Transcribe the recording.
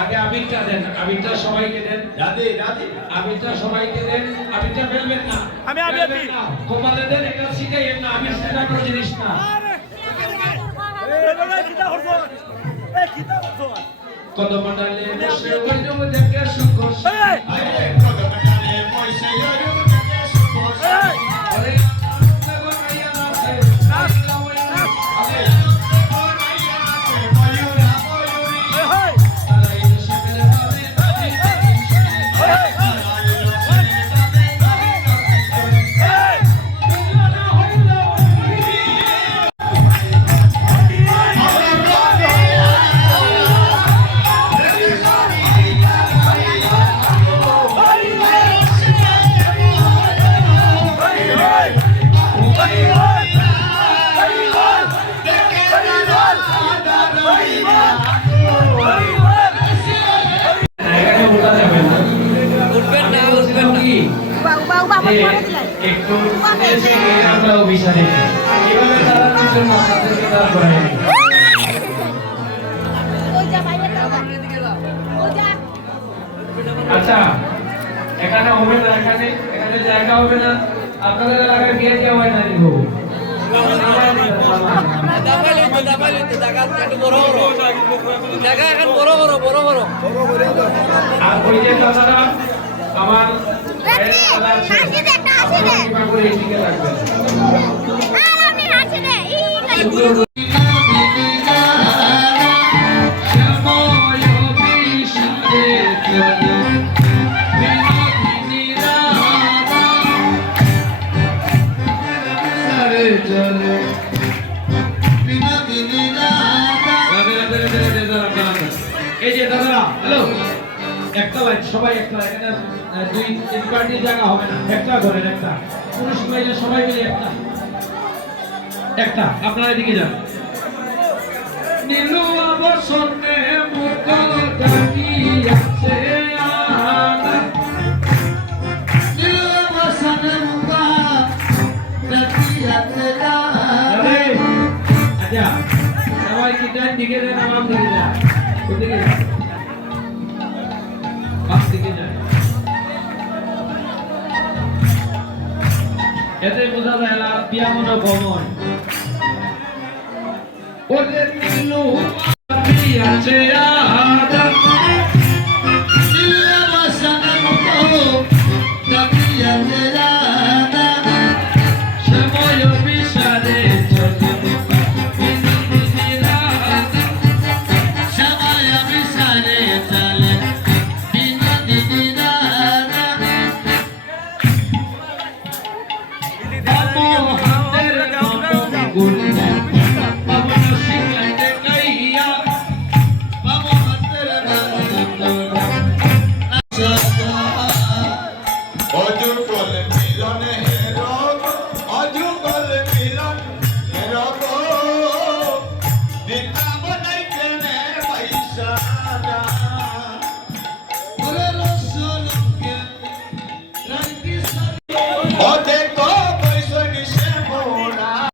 আগে আবিরটা দেন, আবিরটা সবাইকে দেন। রাধে রাধে, আবিরটা সবাইকে দেন, আবিরটা ফেলবেন না। আমি আবির গোপালে দেন, এটা শিখাইয়েন না, আবির সেটা কোনো জিনিস না। কত মন্ডলে বসে বৈরব দেখে সুখ, কত মন্ডলে বসে বৈরব দেখে সুখ, আরে লাগাইয়া নাচে একটু আমরা অভিশাপে এভাবে তারা নিজের মাথাতে তারা করে আচ্ছা এখানে হবে না, এখানে জায়গা হবে না, আপনাদের এলাকায় বিয়ে দেওয়া হয় না নিব জায়গা এখন বড় বড় বড় বড় আর ওই যে দাদারা আমার এই যে দাদারা হ্যালো একটা লাইন সবাই একটা এখানে দুই তিন পার্টির জায়গা হবে না, একটা ধরেন, একটা পুরুষ মহিলা সবাই মিলে একটা একটা আপনারা এদিকে যান। নীলু বসন্তে মুখ ডাকিয়াছে আনা, নীলু বসন্তে মুখ ডাকিয়াছে আনা। আচ্ছা সবাই কি ডান দিকে যান, আমার দিকে যান, ওদিকে যান, বাম দিকে যান। এতে বোঝা যায় না বিয়া মনে ভ্রমণ। ওদের নীলু আছে আদা, নীলু বসন্তে মুখ ডাকিয়াছে আনা, এদিকে